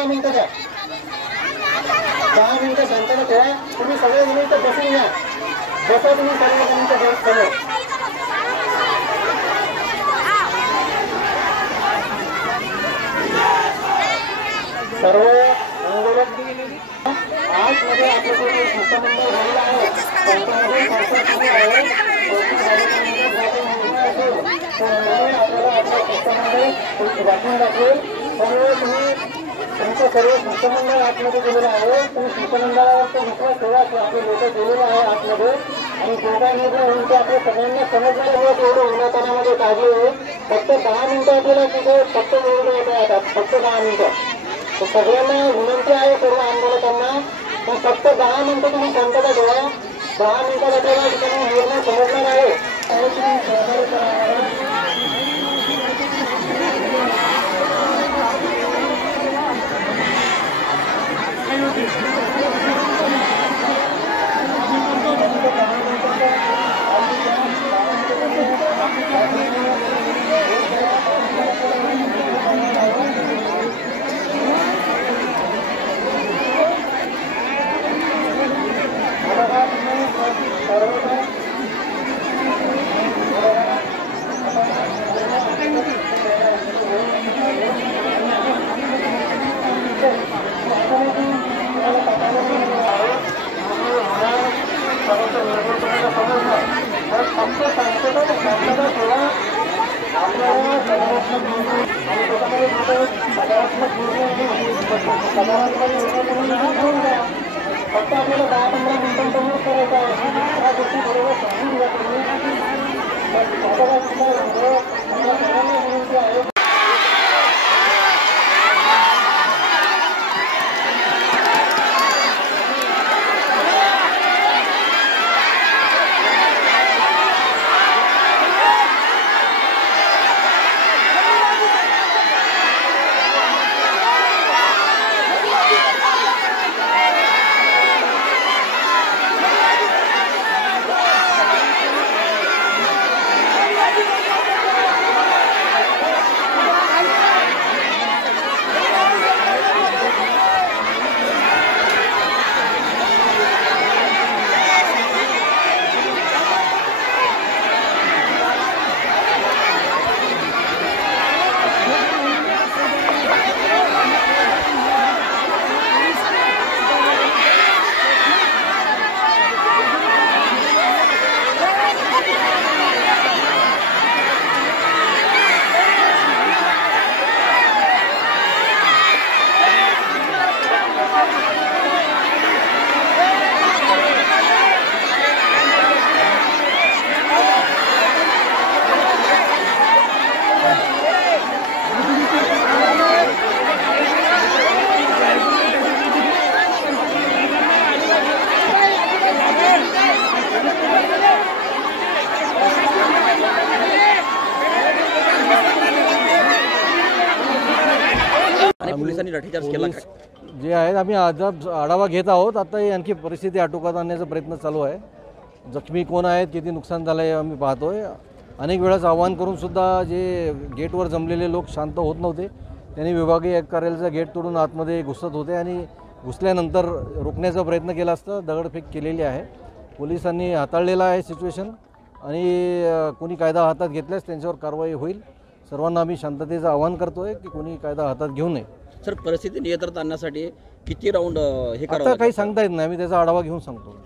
10 मिनिटं द्या, 10 मिनिटं शांतता ठेवा. तुम्ही सगळे जण इथं बसून घ्या, बसा तुम्ही सर्व जणांच्या समोर. सर्व आंदोलक आजमध्ये आपल्याकडे शिष्टमंडळ झालेलं आहे. त्यांच्यामध्ये संस्था आहे, आपल्याला आपलं शिष्टमंडळ वाचून दाखवेल. त्यामुळे तुम्ही तुमचं सर्व शिष्टमंडळ आतमध्ये गेलेलं आहे. तुम्ही शिष्टमंडळावरचा विश्वास ठेवा की आपले लोक गेलेले आहे आतमध्ये, आणि दोघांमध्ये होऊन ते आपल्या सगळ्यांना समजण्यामुळे तेवढं उन्हातानामध्ये काढले आहे. फक्त 10 मिनिटं आपल्याला तिथे फक्त निवडून येते आता, फक्त 10 मिनिटं. सगळ्यांना विनंती आहे सर्व आंदोलकांना, पण फक्त 10 मिनिटं तुम्ही शांतता ठेवा. 10 मिनिटात आपल्याला ठिकाणी निर्णय समजणार आहे. तुम्ही सहकार्य करा. फक्त आपल्याला 10-15 मिनिटांपर्यंत करायचं आहे. त्या गोष्टी बरोबर समजून घ्या तुम्ही. सगळ्यांना विनंती आहे. पोलिसांनी लाठीचार्ज केला जे आहे आम्ही आढावा घेत आहोत. आता आणखी परिस्थिती आटोक्यात आणण्याचा प्रयत्न चालू आहे. जखमी कोण आहेत, किती नुकसान झालं आहे आम्ही पाहतोय. अनेक वेळेस आवाहन करून सुद्धा जे गेटवर जमलेले लोक शांत होत नव्हते, त्यांनी विभागीय आयुक्त कार्यालयाचा गेट तोडून आतमध्ये घुसत होते आणि घुसल्यानंतर रोखण्याचा प्रयत्न केला असता दगडफेक केलेली आहे. पोलिसांनी हाताळलेला आहे सिच्युएशन, आणि कोणी कायदा हातात घेतल्यास त्यांच्यावर कारवाई होईल. सर्वांना आम्ही शांततेचं आवाहन करतोय की कोणी कायदा हातात घेऊ नये. सर, परिस्थिती नियंत्रणात आणण्यासाठी किती राऊंड हे आता काही सांगता येत नाही, आम्ही त्याचा आढावा घेऊन सांगतो.